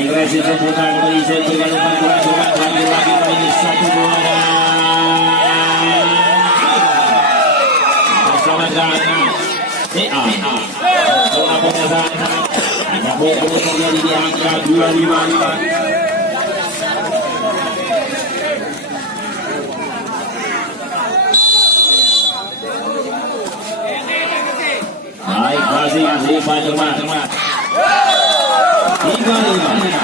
Agresif membuka kembali set bergantung coba lagi kali ini 1-2 bersama dengan CA. Bola penyesalan terjadi di angka 25. Baik, masih 5-5. 3-5.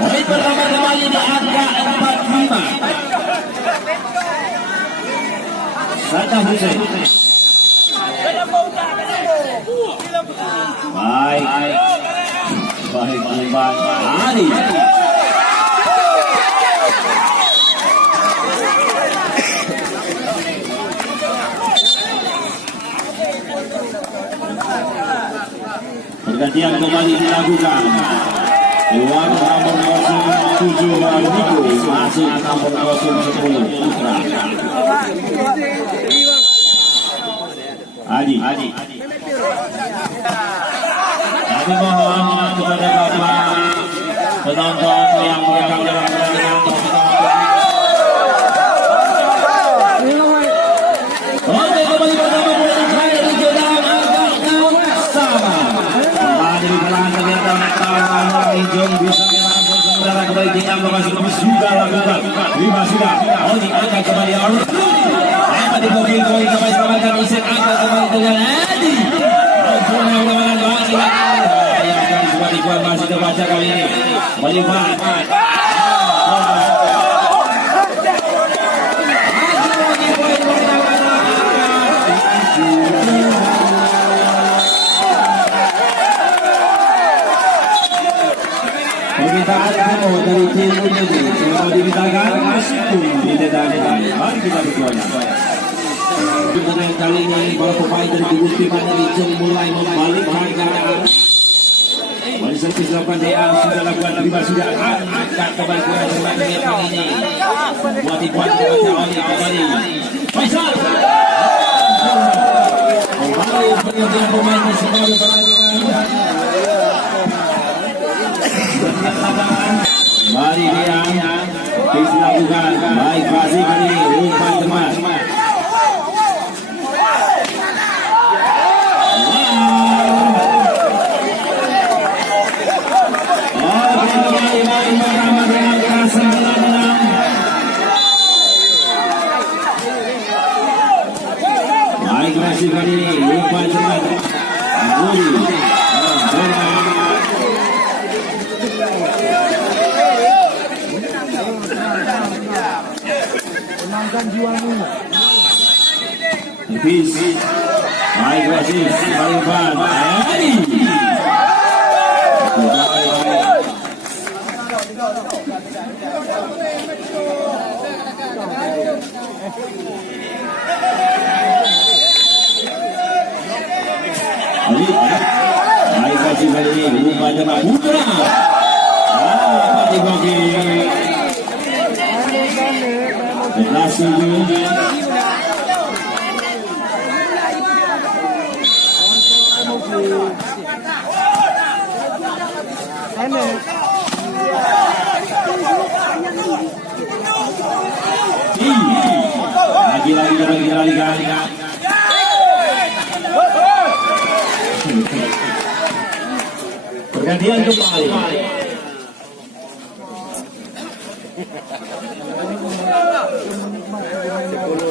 Poin pertama kembali di angka 4-5. Saddam Hussein. Baik Bang Ali. Pergantian kembali dilakukan. Keluar nomor 07 Nico, masuk nomor 10 Putra. Adi. Kami mohon kepada Bapak penonton yang merekam dalam pertandingan oke, kembali pertama bola terakhir di dalam angka 6 sama. Kembali pelan ternyata Jong bisa menampung sementara kembali tinggal masuk juga lakukan. Lima sudah. Oni angkat kembali Arun. Di mobil poin kembali selamatkan Isek angkat kembali dengan Adi. Bola yang masih ya akan sudah dikuat masih terbaca kali ini. Melibat. Permintaan demo dari tim Unedi yang dimintakan masih pun ditendang. Mari kita berdoa. Kemudian kali ini para pemain dari gugus timnas Jong mulai membalikkan keadaan. Wali servis dilakukan DA sudah lakukan terima sudah angkat kembali bola kembali ini. Buat ikhwan kepada Oli kembali. Faisal. Kembali pengertian pemain sebagai pertandingan. Mari dia dilakukan baik Fasih kali ini umpan cemas. Baik Fasih kali ini umpan cemas. Tenangkan jiwamu. Tipis. Baik Fasih kembali umpan. Adi. Baik Fasih kali ini umpan cemas Putra. Pati-pati. Langsung lagi. Pergantian kembali.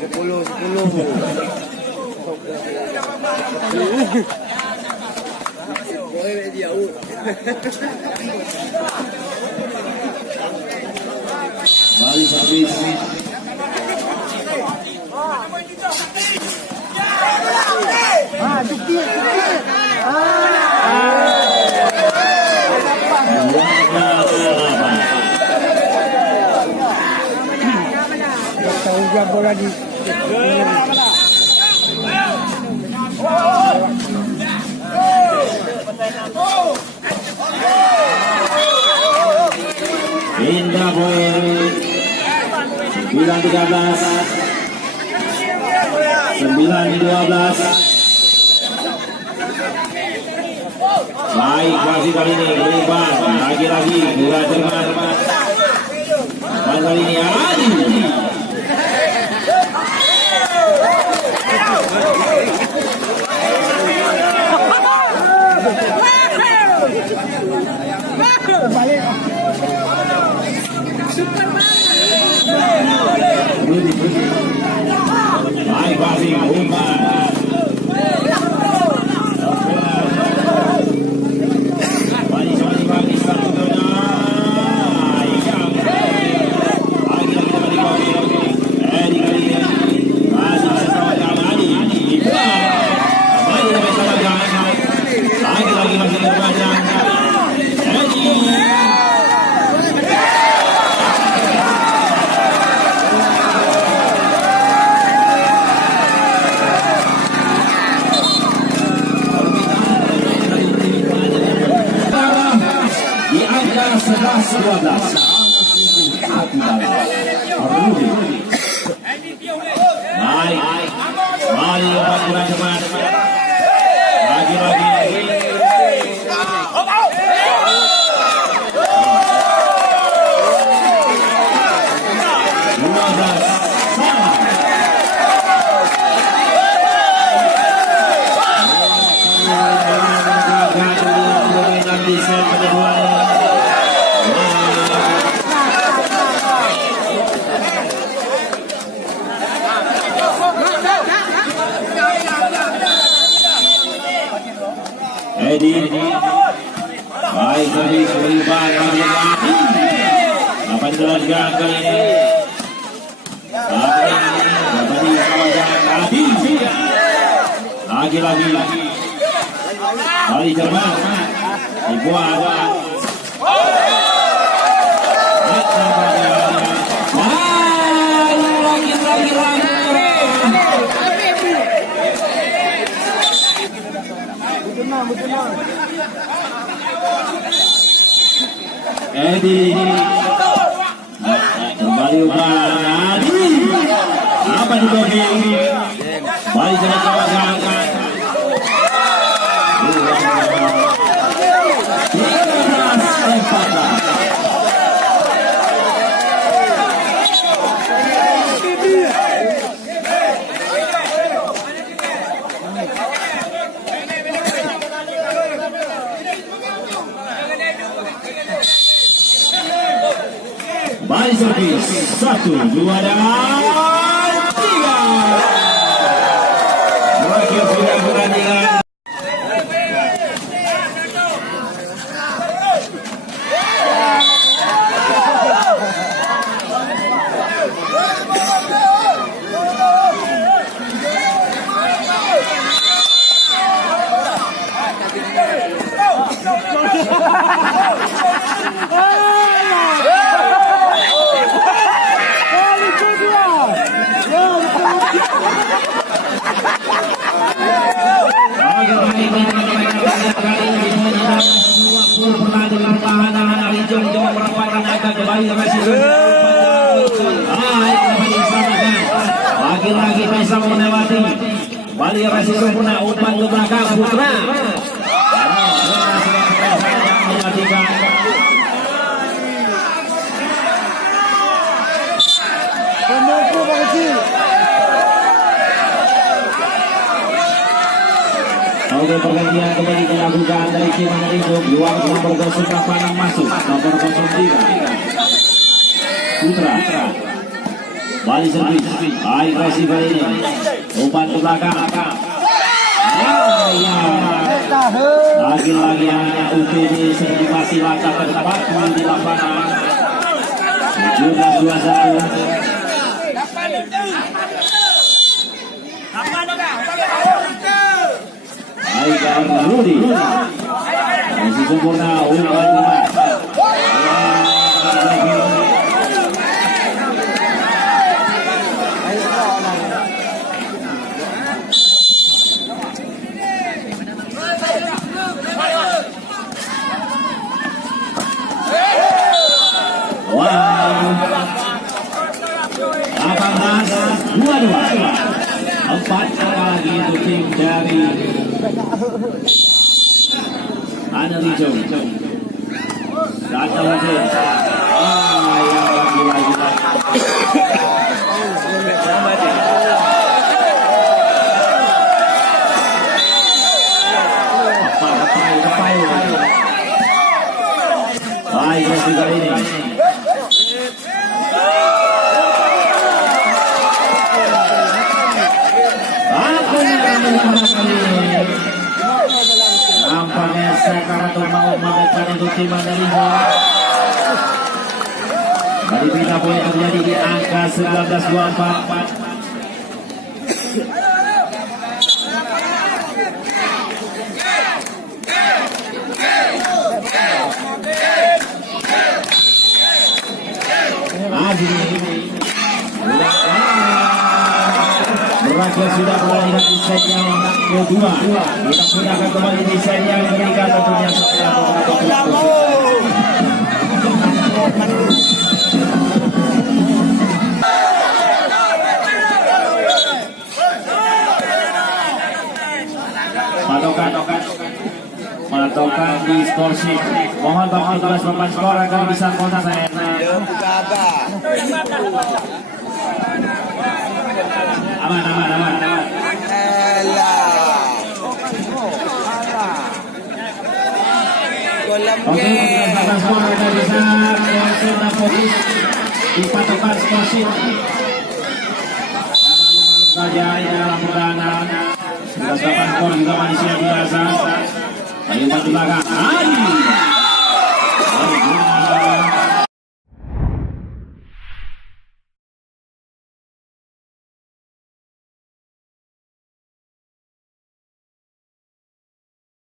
Sepuluh. Balik servis. Bola di poin. 9-13. 9-12. Baik, masih kali ini berubah. Lagi-lagi dua Jerman. Kali ini Adi. Baik, masih berubah. Di angka 11-12. Baik, mari umpan teman-teman. Lagi-lagi. Edi, baik tadi berubah lagi. Apa jelaskan kali ini? Lagi-lagi kali Jerman dibuat. Edi kembali umpan Adi, apa di blocking? Balik ke kawasan. Balik servis 1, 2 dan 3. Berakhir sudah pertandingan. Lagi-lagi bisa melewati Bali masih sempurna umpan ke belakang Putra. Oke, pergantian kembali dilakukan dari Cimanggis Induk. Luar nomor 08 masuk nomor 03 Putra. Bali servis, baik receiver ini, umpan ke belakang. Lagi-lagi hanya UPD sertifikasi langkah keempat di lapangan. 17-21. Baik, Rudi masih sempurna umpan umpan. Wah, Ada Rijong. Datang lagi. Yang lagi. Baik, masih kali ini. Nampaknya sekarang mau memberikan untuk tim Mandalika. Dari Bina boleh terjadi di angka 19-24. Berakhir sudah pertandingan di set yang kedua. Kita sudah akan kembali di set yang ketiga tentunya setelah beberapa waktu. Patokan di skor sheet. Mohon Bapak tugas papan skor agar bisa konsen. Aman. Oke, papan skor agar bisa konsen dan fokus di patokan skor sheet. Saja dalam pertahanan. Tugas papan skor juga manusia biasa. Ayo maju belakang.